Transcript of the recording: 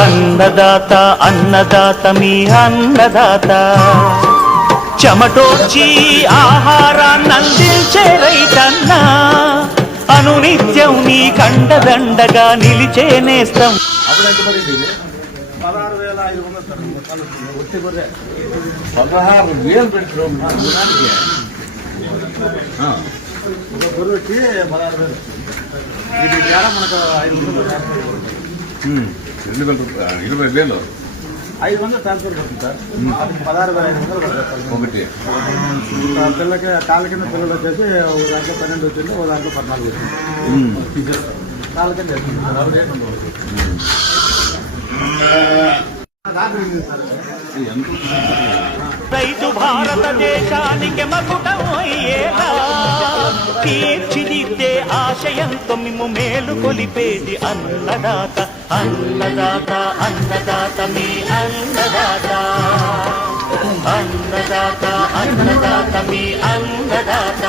అన్నదాత అన్నదాత మీ అన్నదాత చెమటోర్చి ఆహారాన్నందించే రైతన్నా అనునిత్యం నీ కండదండగా నిలిచే నేస్తం. 16,000 పెట్టడం ఒక గొర్రె వచ్చి 16,000. ఇది ద్వారా మనకు 20,000 500 ట్రాన్స్ఫర్ పడుతుంది సార్. 16,500 ఒకటి. పిల్లకి కాళ్ళ కింద పిల్లలు వచ్చేసి ఒక దాంట్లో 12 వచ్చింది, ఒక దాంట్లో 14 వచ్చింది. కాళ్ళ కింద రైతు భారతదేశానికి మకుటం అయ్యేలా తీర్చిదిద్దే ఆశయంతో మిమ్ము మేలు కొలిపేది అన్నదాత అన్నదాత అన్నదాత మీ అన్నదాత అన్నదాత అన్నదాత మీ అన్నదాత.